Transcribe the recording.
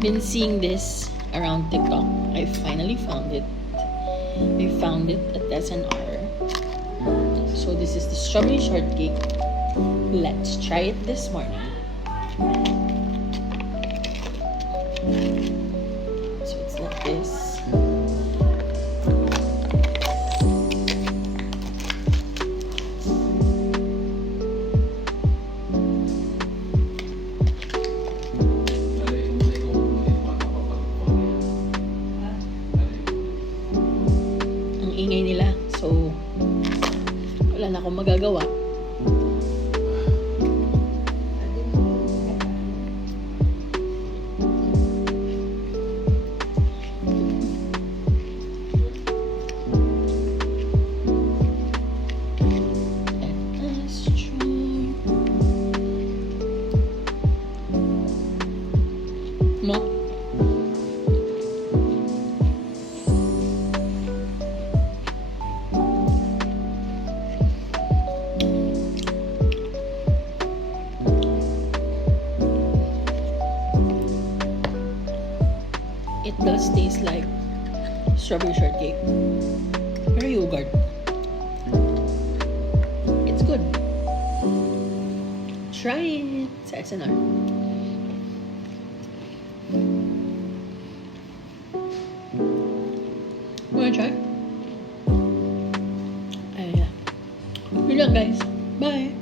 been seeing this around TikTok. I finally found it. I found it at SNR. So this is the strawberry shortcake. Let's try it this morning. So it's like this. Ang ingay nila. So wala na akong magagawa. No? It does taste like strawberry shortcake or yogurt. It's good. Try it sa SNR. Wanna try? Ayan. Yun lang guys. Bye!